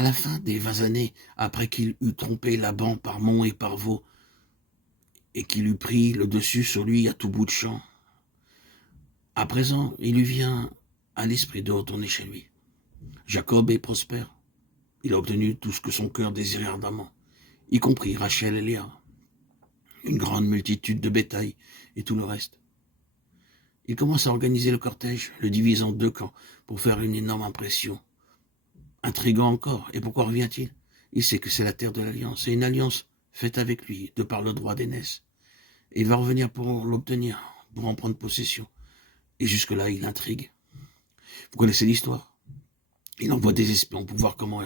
À la fin des 20 années, après qu'il eut trompé Laban par monts et par veaux, et qu'il eut pris le dessus sur lui à tout bout de champ, à présent, il lui vient à l'esprit de retourner chez lui. Jacob est prospère. Il a obtenu tout ce que son cœur désirait ardemment, y compris Rachel et Léa, une grande multitude de bétail et tout le reste. Il commence à organiser le cortège, le divise en deux camps pour faire une énorme impression. Intriguant encore, et pourquoi revient-il? Il sait que c'est la terre de l'alliance, et une alliance faite avec lui, de par le droit d'aînesse. Et il va revenir pour l'obtenir, pour en prendre possession. Et jusque-là, il intrigue. Vous connaissez l'histoire. Il envoie des espions pour voir comment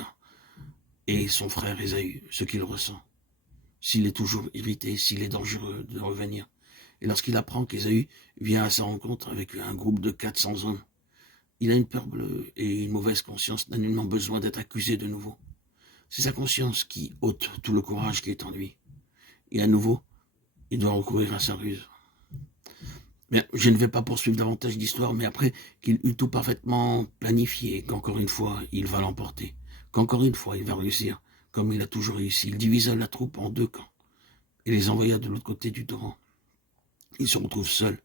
et son frère Ésaü, ce qu'il ressent. S'il est toujours irrité, s'il est dangereux de revenir. Et lorsqu'il apprend qu'Ésaü vient à sa rencontre avec un groupe de 400 hommes, il a une peur bleue et une mauvaise conscience, n'a nullement besoin d'être accusé de nouveau. C'est sa conscience qui ôte tout le courage qui est en lui. Et à nouveau, il doit recourir à sa ruse. Bien, je ne vais pas poursuivre davantage d'histoire, mais après qu'il eut tout parfaitement planifié, qu'encore une fois, il va l'emporter, qu'encore une fois, il va réussir, comme il a toujours réussi. Il divisa la troupe en deux camps et les envoya de l'autre côté du torrent. Il se retrouve seul,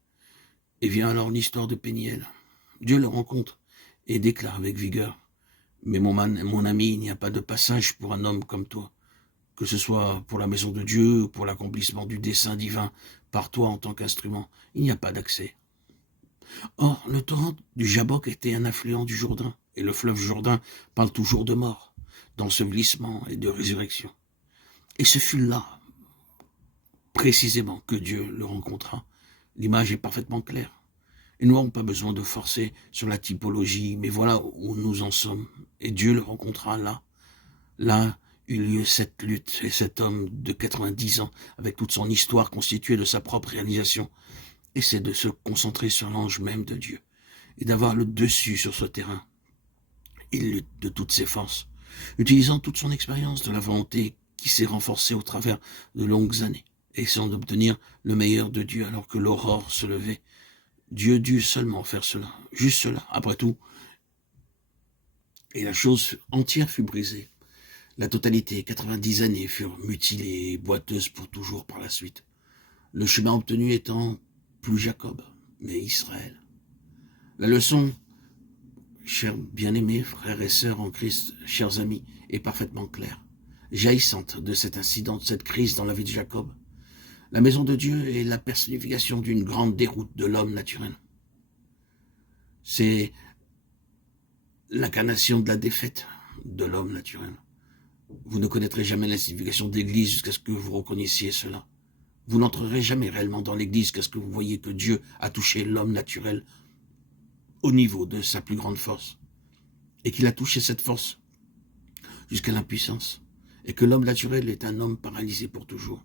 et vient alors l'histoire de Péniel. Dieu le rencontre et déclare avec vigueur: « Mais mon ami, il n'y a pas de passage pour un homme comme toi, que ce soit pour la maison de Dieu ou pour l'accomplissement du dessein divin par toi en tant qu'instrument, il n'y a pas d'accès. » Or, le torrent du Jabbok était un affluent du Jourdain, et le fleuve Jourdain parle toujours de mort, d'ensevelissement et de résurrection. Et ce fut là, précisément, que Dieu le rencontra. L'image est parfaitement claire. Et nous n'avons pas besoin de forcer sur la typologie, mais voilà où nous en sommes. Et Dieu le rencontra là. Là eut lieu cette lutte, et cet homme de 90 ans, avec toute son histoire constituée de sa propre réalisation, essaie de se concentrer sur l'ange même de Dieu, et d'avoir le dessus sur ce terrain. Il lutte de toutes ses forces, utilisant toute son expérience de la volonté qui s'est renforcée au travers de longues années, essayant d'obtenir le meilleur de Dieu alors que l'aurore se levait. Dieu dut seulement faire cela, juste cela, après tout. Et la chose entière fut brisée. La totalité, 90 années, furent mutilées et boiteuses pour toujours par la suite. Le chemin obtenu étant plus Jacob, mais Israël. La leçon, chers bien-aimés, frères et sœurs en Christ, chers amis, est parfaitement claire, jaillissante de cet incident, de cette crise dans la vie de Jacob. La maison de Dieu est la personnification d'une grande déroute de l'homme naturel. C'est l'incarnation de la défaite de l'homme naturel. Vous ne connaîtrez jamais la signification de l'Église jusqu'à ce que vous reconnaissiez cela. Vous n'entrerez jamais réellement dans l'Église jusqu'à ce que vous voyez que Dieu a touché l'homme naturel au niveau de sa plus grande force, et qu'il a touché cette force jusqu'à l'impuissance, et que l'homme naturel est un homme paralysé pour toujours.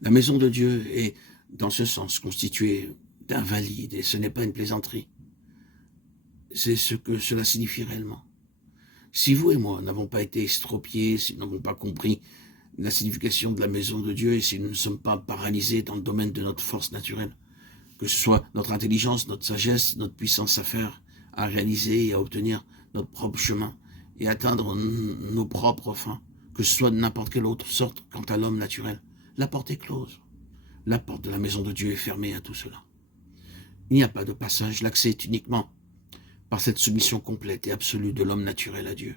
La maison de Dieu est, dans ce sens, constituée d'invalides, et ce n'est pas une plaisanterie. C'est ce que cela signifie réellement. Si vous et moi n'avons pas été estropiés, si nous n'avons pas compris la signification de la maison de Dieu, et si nous ne sommes pas paralysés dans le domaine de notre force naturelle, que ce soit notre intelligence, notre sagesse, notre puissance à faire, à réaliser et à obtenir notre propre chemin, et atteindre nos propres fins, que ce soit de n'importe quelle autre sorte quant à l'homme naturel, la porte est close. La porte de la maison de Dieu est fermée à tout cela. Il n'y a pas de passage, l'accès est uniquement par cette soumission complète et absolue de l'homme naturel à Dieu.